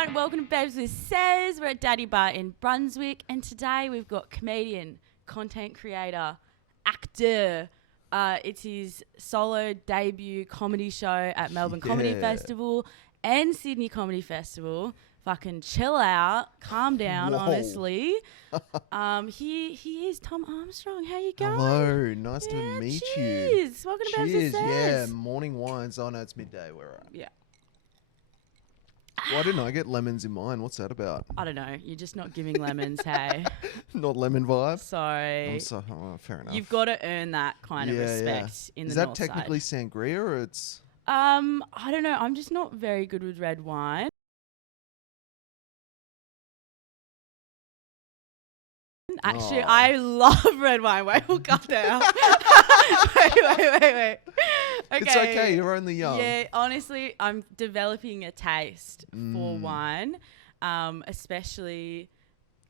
everyone, welcome to Babes with Says. We're at Daddy Bar in Brunswick, and today we've got comedian, content creator, actor. It's his solo debut comedy show at Melbourne Comedy Festival and Sydney Comedy Festival. Fucking chill out, calm down, Whoa. honestly. He is Tom Armstrong. How you going? Hello, nice to meet you. Cheers. Welcome to Babes with Cheers, yeah, Says. morning wines. Oh no, it's midday. Where are Yeah. Why didn't I get lemons in mine? What's that about? I don't know. You're just not giving lemons, hey? Not lemon vibe? Sorry. Fair enough. You've got to earn that kind of respect in Is the that north technically side. sangria or it's... I don't know. I'm just not very good with red wine. Actually, I love red wine. Wait, we'll cut that out. wait. Okay. It's okay, you're only young. Yeah, honestly, I'm developing a taste for wine, especially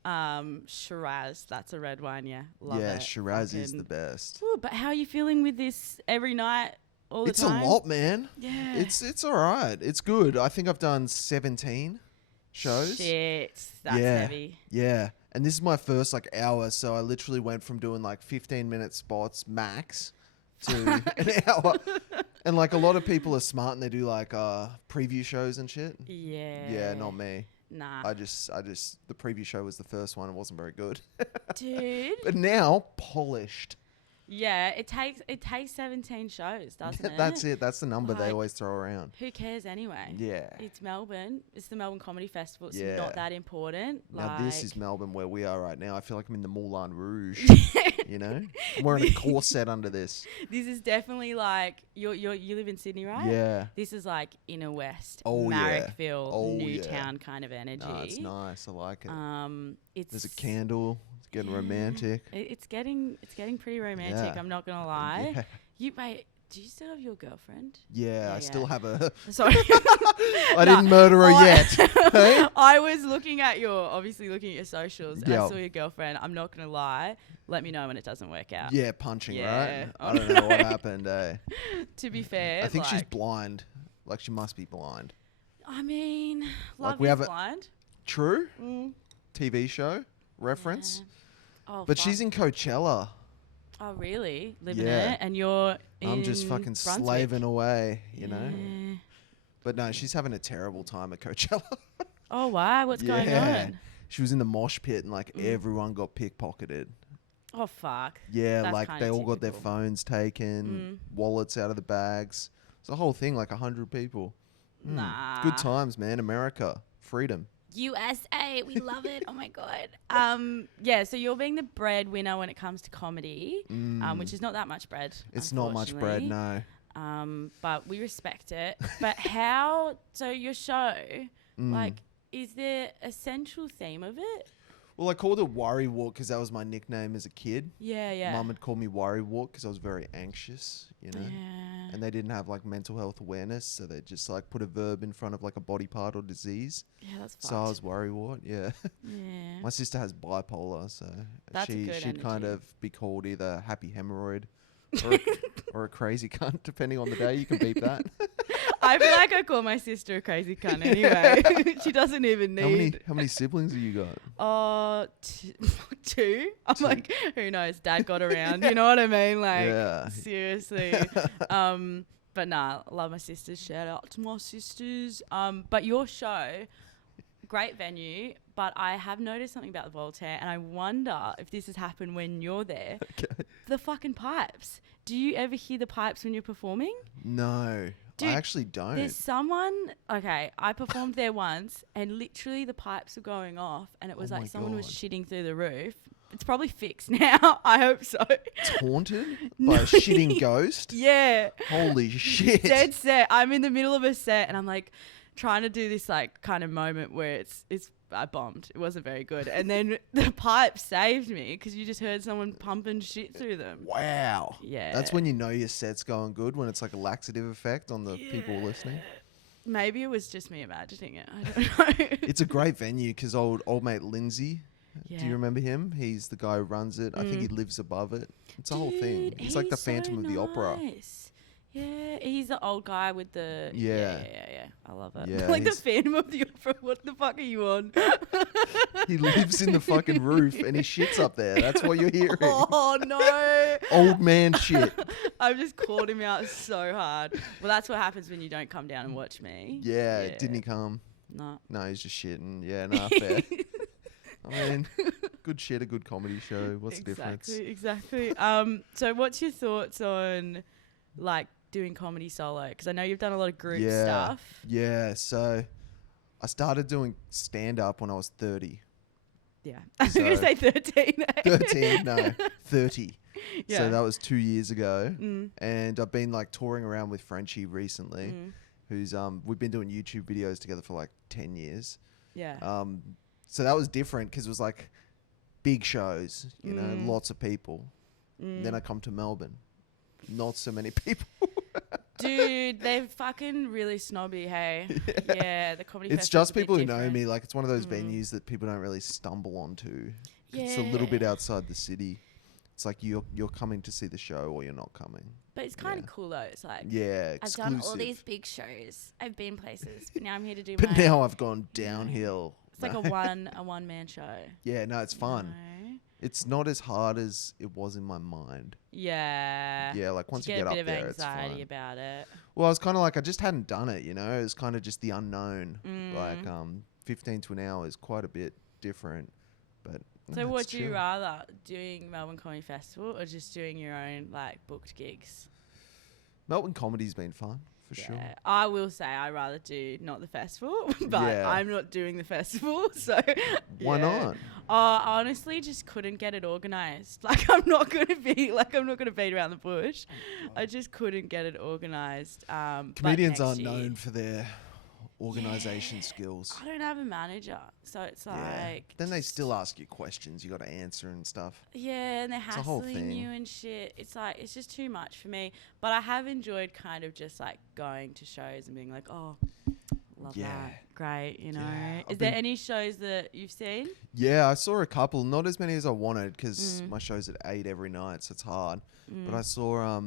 Shiraz. That's a red wine, yeah. Love Yeah, it. Shiraz is the best. Ooh, but how are you feeling with this every night, all the It's time? a lot, man. Yeah. It's all right. It's good. I think I've done 17 shows. Shit, that's Yeah. heavy. Yeah. And this is my first hour, so I literally went from doing 15-minute spots max to an hour. And a lot of people are smart and they do preview shows and shit. Yeah. Yeah, not me. Nah. I just the preview show was the first one. It wasn't very good. Dude. But now polished. Yeah, it takes 17 shows, doesn't it? That's it. That's the number they Like, always throw around. Who cares anyway? Yeah. It's Melbourne. It's the Melbourne Comedy Festival. It's Yeah. not that important. Now this is Melbourne where we are right now. I feel like I'm in the Moulin Rouge. You know, I'm wearing a corset under this. This is definitely you live in Sydney, right? Yeah. This is inner west, Oh, yeah. Marrickville, Oh, yeah. Newtown kind of energy. No, it's nice. I like it. It's There's a candle. It's getting romantic. It's getting pretty romantic. Yeah. I'm not gonna lie. Yeah. You wait. Do you still have your girlfriend? Yeah, I still have a... Sorry. I didn't murder her yet. Hey? I was looking at your socials. And I Yeah. saw your girlfriend. I'm not going to lie. Let me know when it doesn't work out. Yeah, punching, Yeah. right? I don't know what happened, eh? To be fair. I think she's blind. She must be blind. I mean, love we is have blind. True? TV show reference. Yeah. Oh, But fuck. she's in Coachella. Oh, really? Living Yeah. it? And you're I'm just in fucking Brunswick? slaving away, you know? Yeah. But no, she's having a terrible time at Coachella. Oh, wow. What's going on? She was in the mosh pit and everyone got pickpocketed. Oh, fuck. Yeah, That's kinda they all got their typical. phones taken, wallets out of the bags. It's a whole thing, 100 people. Nah. Good times, man. America. Freedom. USA, we love it. Oh my god. Yeah, so you're being the breadwinner when it comes to comedy, which is not that much bread. It's not much bread, unfortunately. no. But we respect it. But how? So your show, is there a central theme of it? Well, I called it Worry Wart because that was my nickname as a kid. Yeah. Mum had called me Worry Wart because I was very anxious, you know. Yeah. And they didn't have mental health awareness, so they just put a verb in front of a body part or disease. Yeah, that's fucked. So I was Worry Wart, yeah. Yeah. My sister has bipolar, so That's a good she'd kind energy. of be called either happy hemorrhoid or a crazy cunt, depending on the day. You can beep that. I feel like I call my sister a crazy cunt anyway. She doesn't even need. How many siblings have you got? Two. I'm who knows? Dad got around. You know what I mean? Yeah. Seriously. But nah, love my sisters. Shout out to my sisters. But your show, great venue. But I have noticed something about the Voltaire, and I wonder if this has happened when you're there. Okay. The fucking pipes. Do you ever hear the pipes when you're performing? No, Dude, I actually don't. There's someone, I performed there once and literally the pipes were going off and it was Oh my someone was God. shitting through the roof. It's probably fixed now. I hope so. It's haunted by a shitting ghost? Yeah. Holy shit. Dead set. I'm in the middle of a set and I'm trying to do this kind of moment where I bombed. It wasn't very good. And then the pipe saved me because you just heard someone pumping shit through them. Wow. Yeah. That's when you know your set's going good, when it's a laxative effect on the people listening. Maybe it was just me imagining it. I don't know. It's a great venue because old mate Lindsay, Yeah. do you remember him? He's the guy who runs it. I think he lives above it. It's a whole thing. It's like the he's so Phantom of the Opera. nice. Yeah, he's the old guy with the... Yeah. Yeah. I love it. Yeah, like the he's- Phantom of the Opera. What the fuck are you on? He lives in the fucking roof and he shits up there. That's what you're hearing. Oh, no. Old man shit. I've just called him out so hard. Well, that's what happens when you don't come down and watch me. Yeah, didn't he come? No. No, he's just shitting. Yeah, nah, fair. I mean, good shit, a good comedy show. What's the difference? Exactly. So what's your thoughts on, like, doing comedy solo? Because I know you've done a lot of group stuff. Yeah, so I started doing stand-up when I was 30. Yeah. I was going to say 13. 13, no, 30. Yeah. So that was 2 years ago. Mm. And I've been like touring around with Frenchie recently, who's we've been doing YouTube videos together for like 10 years. Yeah. So that was different because it was like big shows, you know, lots of people. Then I come to Melbourne, not so many people. Dude, they're fucking really snobby, hey? Yeah, the comedy It's festival's just a bit people who know different. me. Like, it's one of those venues that people don't really stumble onto. It's a little bit outside the city. It's like you're coming to see the show or you're not coming. But it's kind of cool, though. It's like, Yeah, I've exclusive. done all these big shows. I've been places, but now I'm here to do But my... now I've gone downhill. It's like a one-man show. Yeah, no, it's fun. No. It's not as hard as it was in my mind. Yeah. Yeah, like once Did you you get up get a bit there, of it's anxiety fun. about it. Well, I was kind of like, I just hadn't done it, you know? It was kind of just the unknown. Like 15 to an hour is quite a bit different. But So no, would it's you chill. rather, doing Melbourne Comedy Festival or just doing your own, like, booked gigs? Melbourne comedy's been fun, for sure. I will say I rather do not the festival, but Yeah. I'm not doing the festival, so... Why not? I honestly just couldn't get it organised. Like, I'm not going to beat around the bush. I just couldn't get it organised. Comedians aren't known for their organisation skills. I don't have a manager, so it's like... Then they just- still ask you questions you got to answer and stuff. Yeah, and they're a whole hassling thing. you and shit. It's like, it's just too much for me. But I have enjoyed kind of just like going to shows and being like, oh, love that. Great, you know. Yeah, Is there any shows that you've seen? Yeah, I saw a couple. Not as many as I wanted because my show's at 8 every night, so it's hard. But I saw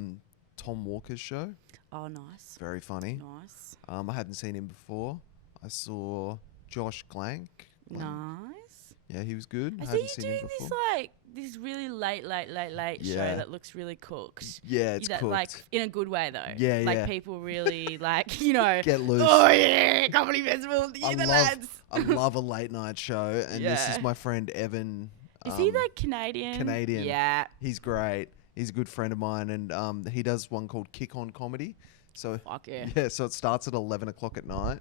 Tom Walker's show. Oh, nice. Very funny. Nice. I hadn't seen him before. I saw Josh Glank. Nice. Yeah, he was good. I see hadn't you seen him doing this before. like this really late show Yeah. that looks really cooked. Yeah, it's that, cooked. like in a good way though. Yeah, like yeah. people really like, you know, Get loose. oh yeah, comedy festival, you the lads. I love a late night show, and this Yeah. is my friend Evan. Is he the Canadian? Canadian. Yeah. He's great. He's a good friend of mine, and he does one called Kick On Comedy. So Fuck yeah. yeah, so it starts at 11 o'clock at night.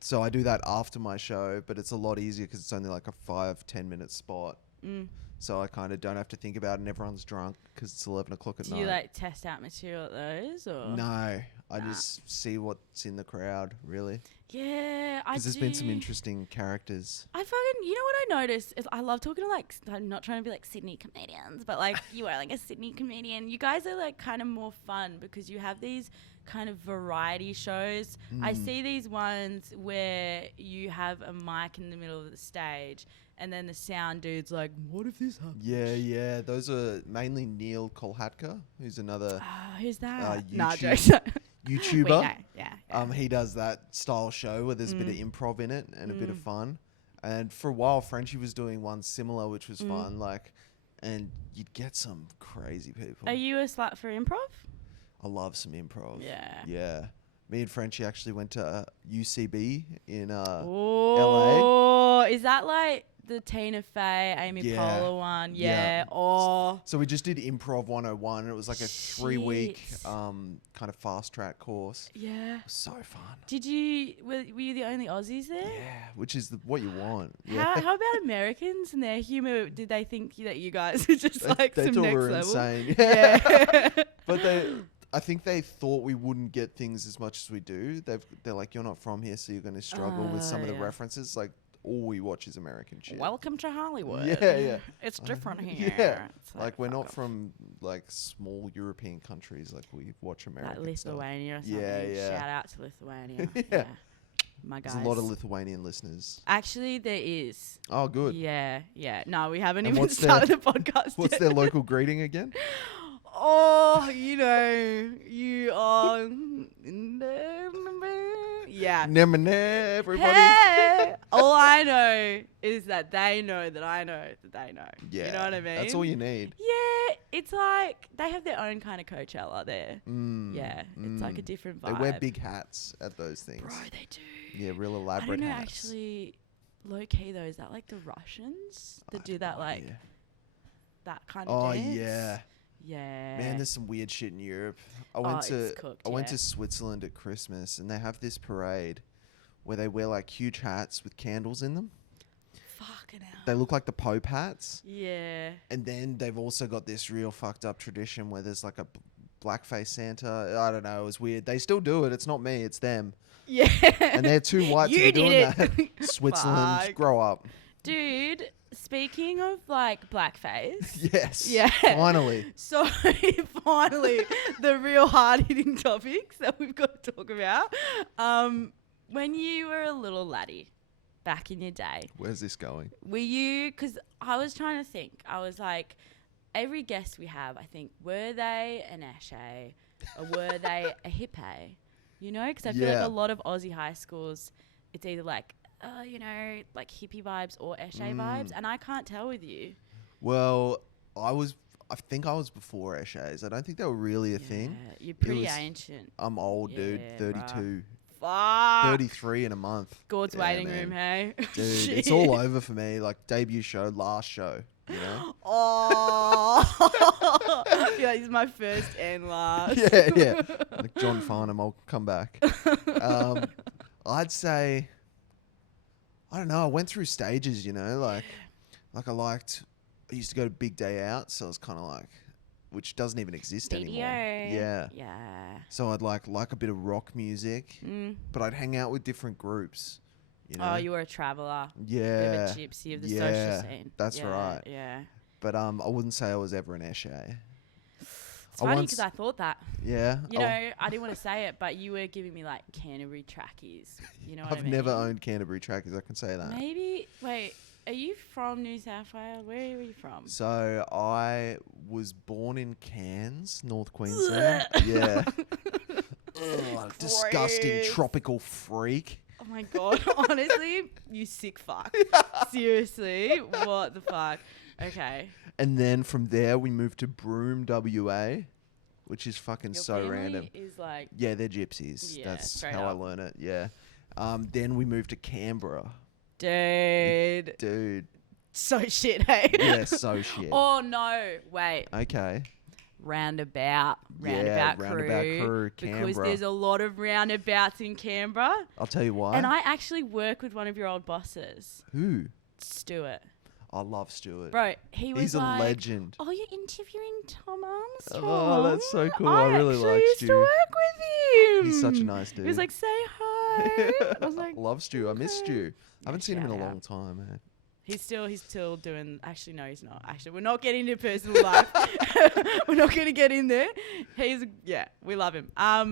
So I do that after my show, but it's a lot easier because it's only like a 5-10 minute spot. So I kind of don't have to think about it, and everyone's drunk because it's 11 o'clock at Do night. you like test out material at those or? No, I just see what's in the crowd, really. Yeah, I do. Because there's been some interesting characters. I fucking, you know what I noticed is I love talking to like, I'm not trying to be like Sydney comedians, but like you are like a Sydney comedian. You guys are like kind of more fun because you have these kind of variety shows. I see these ones where you have a mic in the middle of the stage and then the sound dude's like, what if this happens? Yeah. Those are mainly Neil Kolhatka, who's another Who's that? YouTube- Nah, jokes. YouTuber. Wait, no, yeah. He does that style show where there's a bit of improv in it and a bit of fun. And for a while, Frenchie was doing one similar, which was fun. Like, and you'd get some crazy people. Are you a slut for improv? I love some improv. Yeah. Yeah. Me and Frenchie actually went to UCB in LA. Oh, is that like the Tina Fey, Amy Yeah. Poehler one? Yeah. Yeah. Oh. So we just did Improv 101, and it was like a 3-week Shit. kind of fast track course. Yeah. It was so fun. Did you, were you the only Aussies there? Yeah, which is what you want. Yeah. How about Americans and their humor? Did they think that you guys were just like they some thought next we were level? insane. Yeah. But I think they thought we wouldn't get things as much as we do. They're like, you're not from here, so you're going to struggle with some of the yeah. references. Like, all we watch is American shit. Welcome to Hollywood. Yeah. It's different here. Yeah. It's Like, we're fuck not off. from like small European countries. Like, we watch American Like stuff. Lithuania or something. Yeah. Shout out to Lithuania. Yeah. My guys. There's a lot of Lithuanian listeners. Actually, there is. Oh, good. Yeah. No, we haven't And even what's started the podcast What's yet. their local greeting again? Oh, you are. Yeah. Everybody. Hey, all I know is that they know that I know that they know. Yeah. You know what I mean? That's all you need. Yeah, it's like they have their own kind of Coachella there. Yeah, it's like a different vibe. They wear big hats at those things. Bro, they do. Yeah, real I elaborate don't know, hats. actually, low key though, is that like the Russians that do that, like, that kind of dance? Yeah. Yeah. Man, there's some weird shit in Europe. I went to Switzerland at Christmas, and they have this parade where they wear like huge hats with candles in them. Fucking hell. They look like the Pope hats. Yeah. And then they've also got this real fucked up tradition where there's like a blackface Santa. I don't know. It was weird. They still do it. It's not me. It's them. Yeah. And they're too white to be doing that. Switzerland, Fuck. grow up. Dude, speaking of like blackface. Yes. Yeah. Finally. So finally, the real hard-hitting topics that we've got to talk about. When you were a little laddie back in your day. Where's this going? Were you, because I was trying to think. I was like, every guest we have, I think, were they an Eshe or were they a hippie? You know, because I feel like a lot of Aussie high schools, it's either like, like hippie vibes or Eshe vibes. And I can't tell with you. Well, I think I was before Eshes. I don't think they were really a thing. You're pretty ancient. I'm old, dude. 32. Fuck. 33 in a month. Gord's waiting room, hey? Dude, it's all over for me. Like, debut show, last show, you know? Oh. Yeah, this is my first and last. Yeah. Like John Farnham, I'll come back. I'd say, I don't know, I went through stages, you know? Like I used to go to Big Day Out, so I was kind of like, which doesn't even exist anymore. Yeah. So I'd like a bit of rock music, but I'd hang out with different groups. You know? Oh, you were a traveller. Yeah. Bit of a gypsy of the social scene. That's right. Yeah. But I wouldn't say I was ever an Eshe. It's funny because I thought that. Yeah. You know, I didn't want to say it, but you were giving me like Canterbury trackies. You know what I mean? I've never owned Canterbury trackies, I can say that. Maybe, wait, are you from New South Wales? Where are you from? So I was born in Cairns, North Queensland. Yeah. Ugh, disgusting tropical freak. Oh my God. Honestly, you sick fuck. Seriously, what the fuck? Okay. And then from there, we moved to Broome, WA, which is fucking Your so family random. is like, Yeah, they're gypsies. Yeah, That's straight how I up. learn it. Yeah. Then we moved to Canberra. dude. So shit, hey? Yeah, so shit. Oh no, wait. Okay. Roundabout Roundabout crew, crew, because Canberra. there's a lot of roundabouts in Canberra. I'll tell you why. And I actually work with one of your old bosses, Who? Stuart. I love Stuart. Bro, he was He's a like, legend. "Oh, you're interviewing Tom Armstrong." Oh, that's so cool. I really actually like used Stu. to work with him. He's such a nice dude. He was like, "Say hi." I was like, love Stu. I miss okay. Stu. I haven't seen him in a shout long out. time, man. He's still doing. Actually, no, he's not. Actually, we're not getting into personal life. We're not going to get in there. We love him. I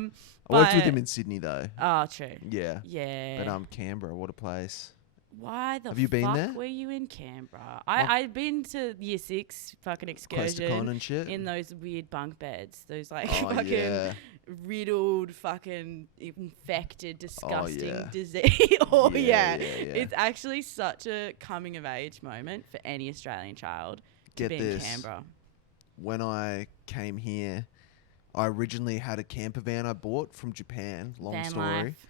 worked with him in Sydney though. Oh, true. Yeah. Yeah. But Canberra, what a place. Why the Have you been fuck there? were you in Canberra? I've been to year 6 fucking Close to Con excursion and shit. in those weird bunk beds. Those like Oh, fucking yeah. riddled, fucking infected, disgusting yeah. disease. Yeah. It's actually such a coming of age moment for any Australian child to Get be this. in Canberra. When I came here, I originally had a camper van I bought from Japan. Long Van story. life.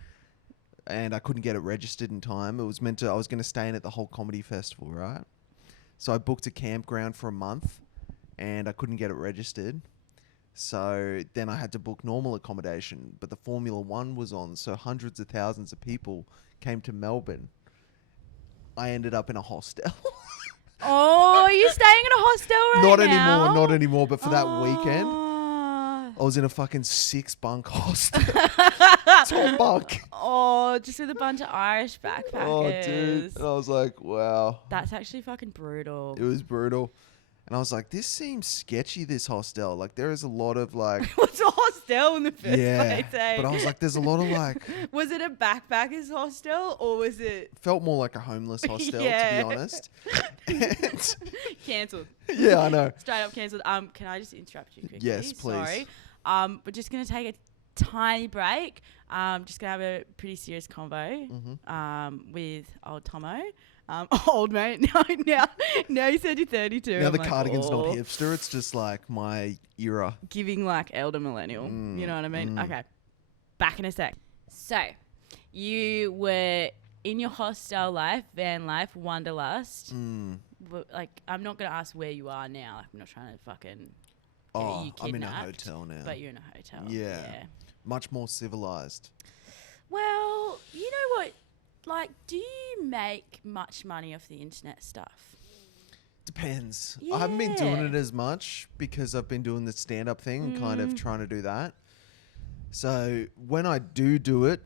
And I couldn't get it registered in time. I was going to stay in at the whole comedy festival, right? So I booked a campground for a month and I couldn't get it registered. So then I had to book normal accommodation, but the Formula One was on. So hundreds of thousands of people came to Melbourne. I ended up in a hostel. Oh, you're staying in a hostel right now? Not anymore, but for that weekend, Oh. I was in a fucking 6-bunk hostel. Top bunk. Oh, just with a bunch of Irish backpackers. Oh, dude. And I was like, wow. That's actually fucking brutal. It was brutal. And I was like, this seems sketchy, this hostel. Like, there is a lot of, like... What's a hostel in the first yeah. place, eh? But I was like, there's a lot of, like... Was it a backpackers hostel or was it... Felt more like a homeless hostel, Yeah. to be honest. And Cancelled. yeah, I know. Straight up cancelled. Can I just interrupt you quickly? Yes, please. Sorry. We're just going to take a tiny break. Just going to have a pretty serious convo with old Tomo. Old mate. Now you said you're 32. Now I'm the like, cardigan's oh. not hipster. It's just like my era. Giving like elder millennial. You know what I mean? Okay. Back in a sec. So, you were in your hostel life, van life, wanderlust. Like, I'm not going to ask where you are now. Like, I'm not trying to fucking get you kidnapped. I'm in a hotel now. But you're in a hotel. Yeah. Much more civilized. Well, you know what? Like, do you make much money off the internet stuff? Depends. I haven't been doing it as much because I've been doing the stand-up thing and kind of trying to do that. So when I do it,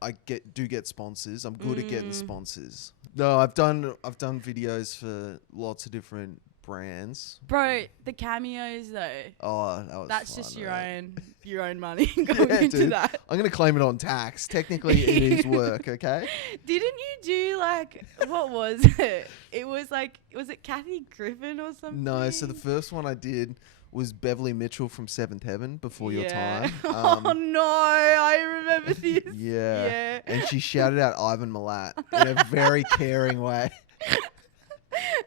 I get sponsors. I'm good at getting sponsors. No, I've done videos for lots of different brands. Bro, the cameos though. Oh, that's fun, just right? your own money going into dude. that. I'm gonna claim it on tax. Technically, it is work. Okay. Didn't you do like what was it? It was like was it Kathy Griffin or something? No. So the first one I did was Beverly Mitchell from Seventh Heaven before your time. Oh no, I remember this. Yeah. And she shouted out Ivan Milat in a very caring way.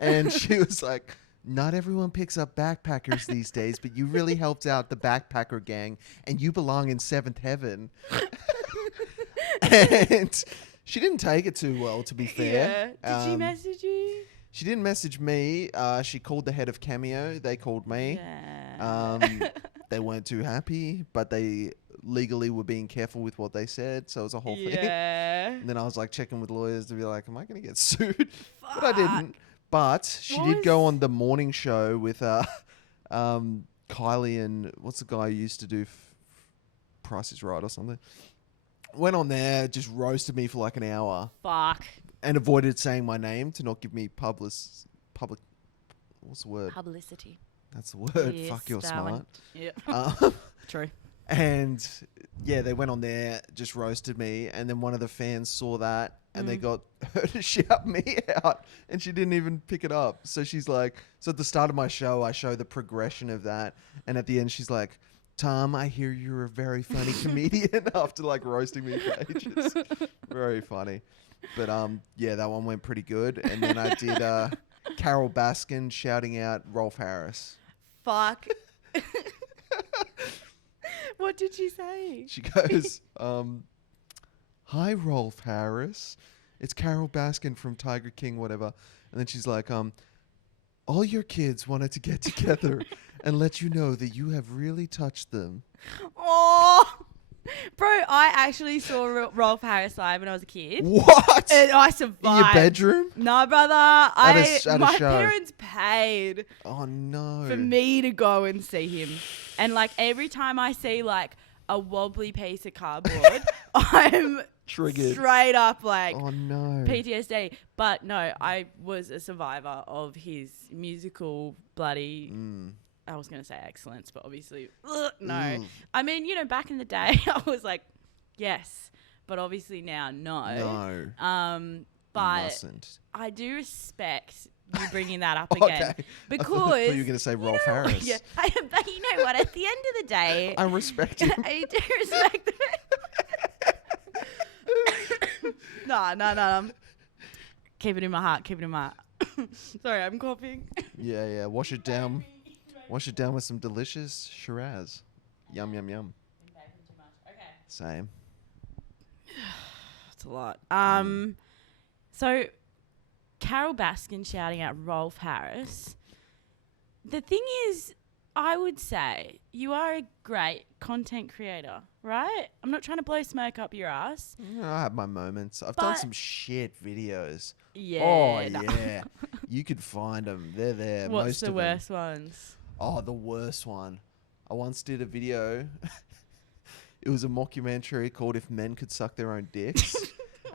And she was like, not everyone picks up backpackers these days, but you really helped out the backpacker gang and you belong in Seventh Heaven. And she didn't take it too well, to be fair. Yeah. Did she message you? She didn't message me. She called the head of Cameo. They called me. Yeah. They weren't too happy, but they legally were being careful with what they said. So it was a whole thing. Yeah. And then I was like checking with lawyers to be like, am I going to get sued? But I didn't. But she did go on the morning show with Kylie and what's the guy who used to do Price is Right or something. Went on there, just roasted me for like an hour. Fuck. And avoided saying my name to not give me public. What's the word? Publicity. That's the word. Yes, Fuck, you're darling. smart. Yeah. True. And yeah, they went on there, just roasted me, and then one of the fans saw that, and they got her to shout me out, and she didn't even pick it up. So she's like, so at the start of my show, I show the progression of that, and at the end, she's like, Tom, I hear you're a very funny comedian after like roasting me for ages. Very funny. But yeah, that one went pretty good. And then I did Carol Baskin shouting out Rolf Harris. Fuck. What did she say? She goes, hi, Rolf Harris. It's Carol Baskin from Tiger King, whatever. And then she's like, all your kids wanted to get together and let you know that you have really touched them. Oh, bro, I actually saw Rolf Harris live when I was a kid. What? And I survived. In your bedroom? No, brother. At a my show. parents paid Oh, no. for me to go and see him. And like every time I see like a wobbly piece of cardboard, I'm triggered. Straight up like Oh, no. PTSD. But no, I was a survivor of his musical bloody... I was going to say excellence, but obviously, no. I mean, you know, back in the day, I was like, yes. But obviously now, no. No. But mustn't. I do respect you bringing that up again. Because... I thought you were going to say Rolf Harris. Yeah, but you know what? At the end of the day... I respect him. I do respect it. No. Keep it in my heart. Sorry, I'm coughing. Yeah. Wash it down. Wash it down with some delicious Shiraz. Yum, yum, yum. Been baking too much. Okay. Same. That's a lot. So, Carol Baskin shouting out Rolf Harris. The thing is, I would say you are a great content creator, right? I'm not trying to blow smoke up your ass. I have my moments. I've done some shit videos. Yeah. Oh, yeah. You could find them. They're there. What's most the of worst ones? Oh, the worst one. I once did a video. It was a mockumentary called If Men Could Suck Their Own Dicks.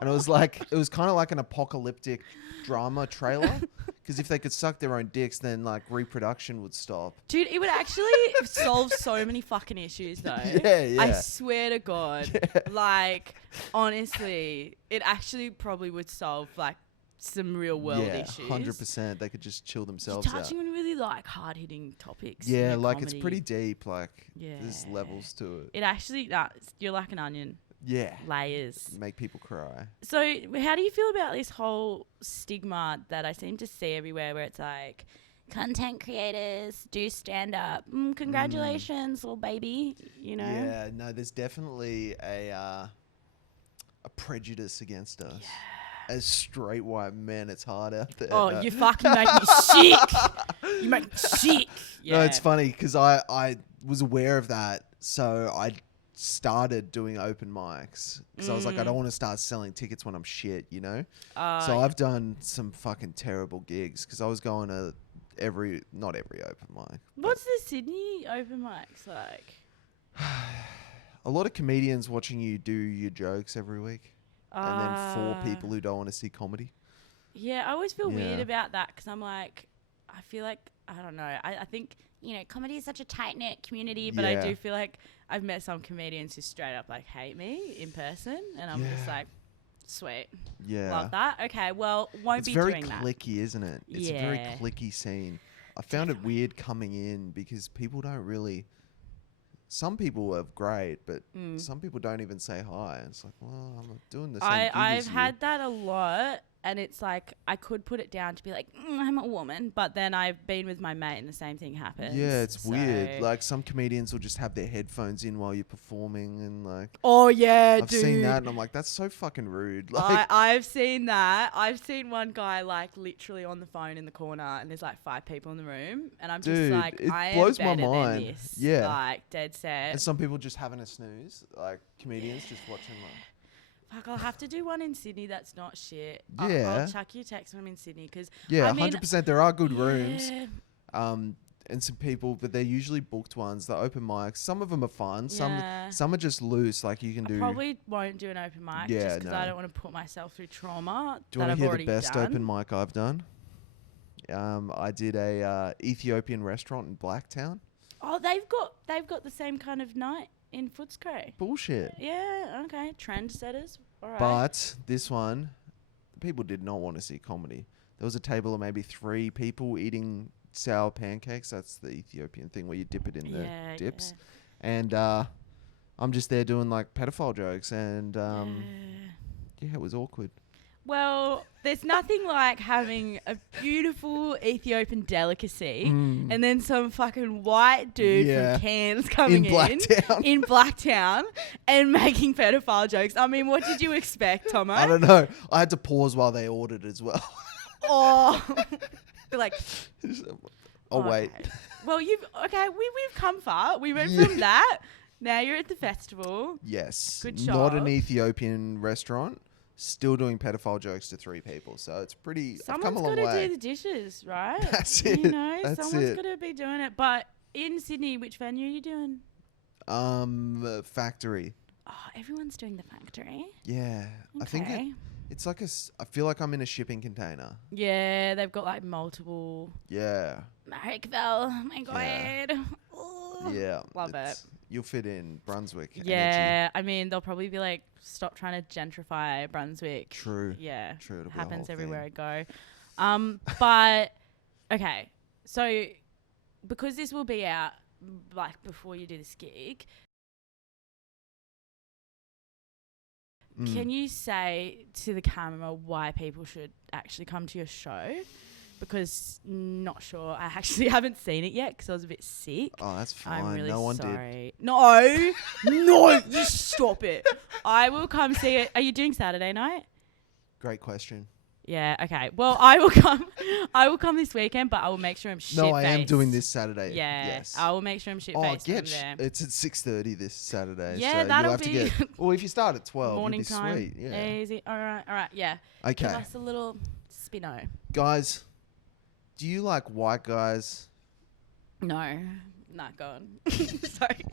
And it was kind of like an apocalyptic drama trailer Because if they could suck their own dicks, then like reproduction would stop. Dude, it would actually solve so many fucking issues, though. Yeah. I swear to God. Yeah. Like, honestly, it actually probably would solve, like, some real world issues. 100%. They could just chill themselves You're touching on really, like, hard-hitting topics. Yeah, like, comedy. it's pretty deep. Like, there's levels to it. It actually, you're like an onion. Yeah. Layers. Make people cry. So how do you feel about this whole stigma that I seem to see everywhere where it's like, content creators do stand up. Congratulations, little baby, you know? Yeah, no, there's definitely a prejudice against us. Yeah. As straight white men, it's hard out there. Oh, you fucking make me sick. You make me sick. Yeah. No, it's funny because I was aware of that. So I started doing open mics because I was like, I don't want to start selling tickets when I'm shit, you know? So I've done some fucking terrible gigs because I was going to not every open mic. What's the Sydney open mics like? A lot of comedians watching you do your jokes every week. And then 4 people who don't want to see comedy. Yeah, I always feel weird about that because I'm like, I feel like, I don't know. I think, you know, comedy is such a tight-knit community, but I do feel like I've met some comedians who straight up like hate me in person, and I'm just like, sweet. Yeah. Love that. Okay, well, won't be doing that. It's very cliquey, isn't it? It's a very cliquey scene. I found it weird coming in because people don't really... Some people are great, but some people don't even say hi. It's like, well, I'm doing the same thing I've had that a lot, and it's like I could put it down to be like, I'm a woman, but then I've been with my mate and the same thing happens. Yeah, it's weird. Like some comedians will just have their headphones in while you're performing, and like, oh yeah, I've seen that, and I'm like, that's so fucking rude. Like, I've seen that. I've seen one guy like literally on the phone in the corner, and there's like 5 people in the room, and I'm just like, it blows my mind. Than this. Yeah, like dead set. And some people just having a snooze, like comedians just watching like. Fuck, I'll have to do one in Sydney that's not shit. Yeah. I'll chuck you a text when I'm in Sydney because 100%. There are good rooms, and some people, but they're usually booked ones. The open mics, some of them are fun. Some are just loose. Like you can do. Probably won't do an open mic just because I don't want to put myself through trauma. Do you want to hear the best open mic I've done? I did a Ethiopian restaurant in Blacktown. Oh, they've got the same kind of night in Footscray. Bullshit. Yeah, okay. Trendsetters. All right. But this one, people did not want to see comedy. There was a table of maybe 3 people eating sour pancakes. That's the Ethiopian thing where you dip it in the dips. Yeah. And I'm just there doing like pedophile jokes. And it was awkward. Well, there's nothing like having a beautiful Ethiopian delicacy and then some fucking white dude from Cairns coming in Blacktown and making pedophile jokes. I mean, what did you expect, Tomo? I don't know. I had to pause while they ordered as well. Oh, like, wait. Well, we've come far. We went from that. Now you're at the festival. Yes. Good job. Not an Ethiopian restaurant. Still doing pedophile jokes to 3 people, so it's pretty. Someone's got to do the dishes, right? That's it. You know, someone's got to be doing it. But in Sydney, which venue are you doing? Factory. Oh, everyone's doing the Factory. Yeah, okay. I think it's like I feel like I'm in a shipping container. Yeah, they've got like multiple. Yeah. Marrickville. Oh my god. Yeah. Love it. You'll fit in Brunswick. Yeah, I mean, they'll probably be like, stop trying to gentrify Brunswick. True. Yeah. True. It'll happens be everywhere I go. But, okay. So, because this will be out, like, before you do this gig, can you say to the camera why people should actually come to your show? Because not sure. I actually haven't seen it yet because I was a bit sick. Oh, that's fine. I'm really no one sorry. did. No, you stop it. I will come see it. Are you doing Saturday night? Great question. Yeah, okay. Well, I will come. I will come this weekend, but I will make sure I'm shit-faced. No, I am doing this Saturday. Yeah, yes. I will make sure I'm shit-faced. It's at 6:30 this Saturday. Yeah, so that'll have be. To get, well, if you start at 12, morning time. Sweet. Yeah. Easy. All right. Yeah. Okay. Give us a little spino. Guys, do you like white guys? No, not gone. Sorry.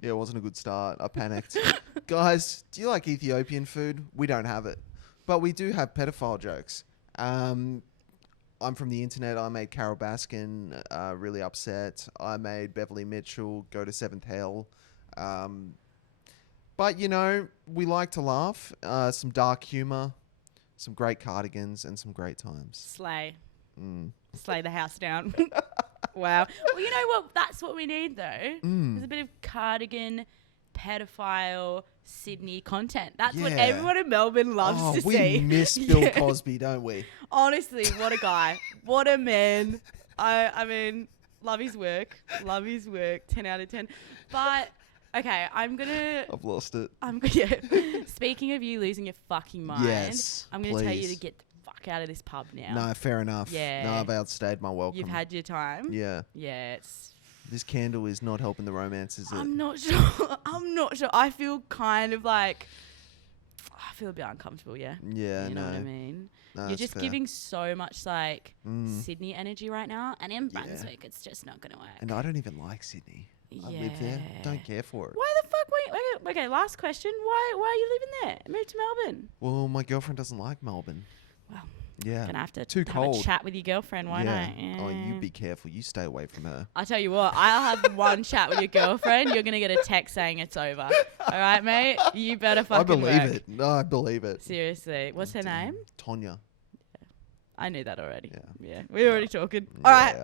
Yeah, it wasn't a good start. I panicked. Guys, do you like Ethiopian food? We don't have it. But we do have pedophile jokes. I'm from the internet. I made Carol Baskin really upset. I made Beverly Mitchell go to seventh hell. But, you know, we like to laugh. Some dark humor, some great cardigans, and some great times. Slay. Slay the house down. Wow. Well, you know what? That's what we need, though. There's a bit of cardigan, pedophile, Sydney content. That's what everyone in Melbourne loves to see. We miss Bill Cosby, don't we? Honestly, what a guy. What a man. I mean, love his work. Love his work. 10 out of 10. But... okay, I've lost it. Speaking of you losing your fucking mind, yes, I'm going to tell you to get the fuck out of this pub now. No, fair enough. Yeah. No, I've outstayed my welcome. You've had your time. Yeah. Yeah, it's... this candle is not helping the romance, is it? I'm not sure. I'm not sure. I feel kind of like... I feel a bit uncomfortable, yeah. Yeah, you know what I mean? No, you're just fair. giving so much like Sydney energy right now. And in Brunswick, it's just not going to work. And I don't even like Sydney. I live there. Don't care for it. Why the fuck were you... Okay, last question. Why are you living there? Move to Melbourne. Well, my girlfriend doesn't like Melbourne. Well, yeah. Gonna have to Too have cold. a chat with your girlfriend. Why not? Yeah. Oh, you be careful. You stay away from her. I'll tell you what. I'll have one chat with your girlfriend. You're gonna get a text saying it's over. All right, mate. You better fucking I believe work. it. No, I believe it. Seriously. What's her name? Tonya. I knew that already. Yeah. We're already talking. All right.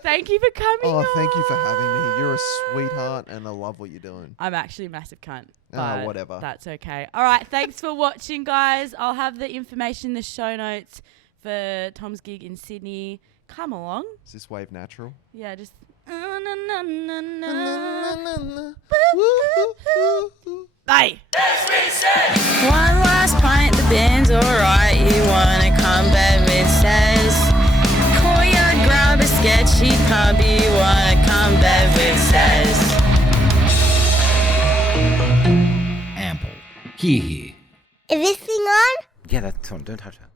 Thank you for coming. Oh, thank you for having me. You're a sweetheart, and I love what you're doing. I'm actually a massive cunt. But whatever. That's okay. All right. Thanks for watching, guys. I'll have the information in the show notes for Tom's gig in Sydney. Come along. Is this wave natural? Yeah, just... Bye. One last pint, the band's alright. You wanna come bed with says courtyard, grab a sketchy pub. You wanna come bed with says Ampel. Here. Is this thing on? Yeah, that's on. Don't touch that.